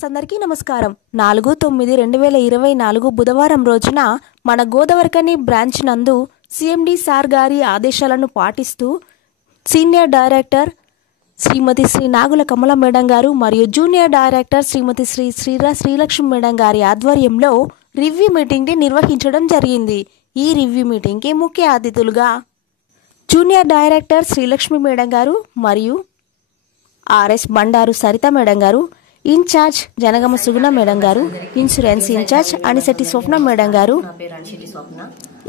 Viewers అందరికీ నమస్కారం. 4/9/2024 బుధవారం రోజున మన గోదావరికని బ్రాంచ్ నందు సిఎండి సార్ గారి ఆదేశాలను పాటిస్తూ సీనియర్ డైరెక్టర్ శ్రీమతి శ్రీ నాగుల కమల మేడం గారు మరియు జూనియర్ డైరెక్టర్ శ్రీమతి శ్రీలక్ష్మి మేడం గారి ఆధ్వర్యంలో రివ్యూ మీటింగ్ని నిర్వహించడం జరిగింది. ఈ రివ్యూ మీటింగ్కి ముఖ్య అతిథులుగా జూనియర్ డైరెక్టర్ శ్రీలక్ష్మి మేడం గారు మరియు ఆర్ఎస్ బండారు సరిత మేడం గారు, ఇన్ఛార్జ్ జనగమ సుగుణ మేడం గారు, ఇన్సూరెన్స్ ఇన్ఛార్జ్ అనిశెట్టి స్వప్న మేడం గారు,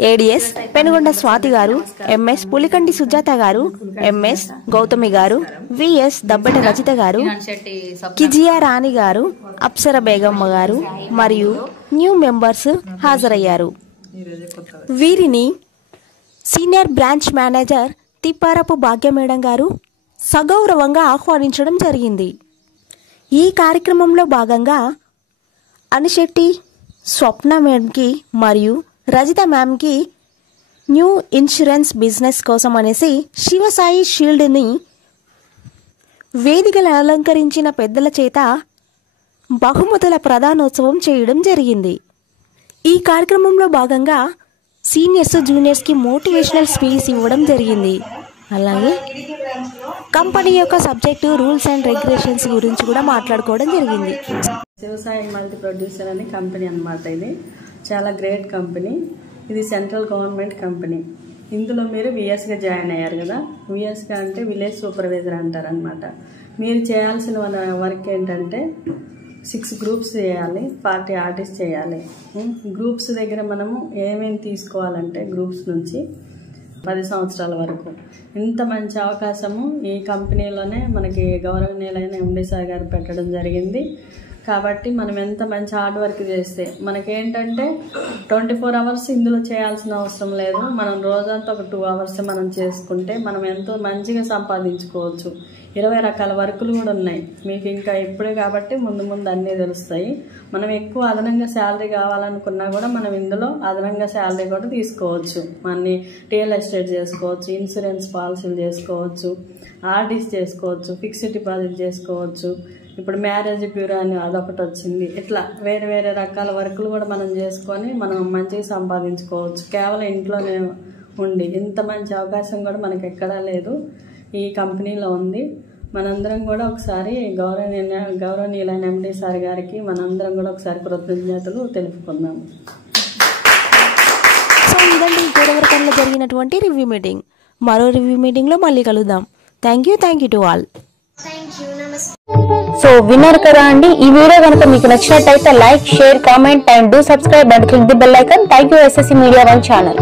ఏడిఎస్ పెనుగొండ స్వాతి గారు, ఎంఎస్ పులికండి సుజాత గారు, ఎంఎస్ గౌతమి గారు, విఎస్ దబ్బెట రజిత గారు, కిజియా రాణి గారు, అప్సర బేగమ్మ గారు మరియు న్యూ మెంబర్స్ హాజరయ్యారు. వీరిని సీనియర్ బ్రాంచ్ మేనేజర్ తిప్పారపు భాగ్య మేడం గారు సగౌరవంగా ఆహ్వానించడం జరిగింది. ఈ కార్యక్రమంలో భాగంగా అనిశెట్టి స్వప్న మ్యామ్కి మరియు రజిత మ్యామ్కి న్యూ ఇన్సూరెన్స్ బిజినెస్ కోసం అనేసి శివసాయి షీల్డ్ని వేదికలు అలంకరించిన పెద్దల చేత బహుమతుల ప్రధానోత్సవం చేయడం జరిగింది. ఈ కార్యక్రమంలో భాగంగా సీనియర్స్ జూనియర్స్కి మోటివేషనల్ స్పీచ్ ఇవ్వడం జరిగింది. అలాగే కంపెనీ యొక్క సబ్జెక్టు రూల్స్ అండ్ రెగ్యులేషన్స్ గురించి కూడా మాట్లాడుకోవడం జరిగింది. శివసాయి మల్టీ ప్రొడ్యూసర్ అనే కంపెనీ అనమాట. ఇది చాలా గ్రేట్ కంపెనీ. ఇది సెంట్రల్ గవర్నమెంట్ కంపెనీ. ఇందులో మీరు విఎస్గా జాయిన్ అయ్యారు కదా. విఎస్గా అంటే విలేజ్ సూపర్వైజర్ అంటారు అనమాట. మీరు చేయాల్సిన వర్క్ ఏంటంటే 6 గ్రూప్స్ చేయాలి, 40 ఆర్టిస్ట్ చేయాలి. గ్రూప్స్ దగ్గర మనము ఏమేమి తీసుకోవాలంటే గ్రూప్స్ నుంచి 10 సంవత్సరాల వరకు ఇంత మంచి అవకాశము ఈ కంపెనీలోనే మనకి గౌరవనీయులైన ఎండి సార్ గారు పెట్టడం జరిగింది. కాబట్టి మనం ఎంత మంచి హార్డ్ వర్క్ చేస్తే మనకేంటంటే 24 అవర్స్ ఇందులో చేయాల్సిన అవసరం లేదు. మనం రోజంతా ఒక 2 అవర్స్ మనం చేసుకుంటే మనం ఎంతో మంచిగా సంపాదించుకోవచ్చు. 20 రకాల వర్కులు కూడా ఉన్నాయి మీకు. ఇంకా ఇప్పుడే కాబట్టి ముందు ముందు అన్నీ తెలుస్తాయి. మనం ఎక్కువ అదనంగా శాలరీ కావాలనుకున్నా కూడా మనం ఇందులో అదనంగా శాలరీ కూడా తీసుకోవచ్చు. మనని రియల్ ఎస్టేట్ చేసుకోవచ్చు, ఇన్సూరెన్స్ పాలసీలు చేసుకోవచ్చు, ఆర్డీస్ చేసుకోవచ్చు, ఫిక్స్డ్ డిపాజిట్ చేసుకోవచ్చు. ఇప్పుడు మ్యారేజ్ బ్యూరో అని అదొకటి వచ్చింది. ఇట్లా వేరే వేరే రకాల వర్కులు కూడా మనం చేసుకొని మనం మంచిగా సంపాదించుకోవచ్చు కేవలం ఇంట్లోనే ఉండి. ఇంత మంచి అవకాశం కూడా మనకి ఎక్కడా లేదు, ఈ కంపెనీలో ఉంది. మనందరం కూడా ఒకసారి గౌరవనీయులైన ఎండి సార్ గారికి మనందరం కూడా ఒకసారి కృతజ్ఞతలు తెలుపుకుందాం. సో ఇదండి గోదావరికనిలో జరిగినటువంటి రివ్యూ మీటింగ్. మరో రివ్యూ మీటింగ్లో మళ్ళీ కలుద్దాం. Thank you to all. So విన్నారు కదా అండి. ఈ వీడియో కనుక మీకు నచ్చినట్టయితే like, share, comment and do subscribe and click the bell icon. Thank you SSC Media One channel.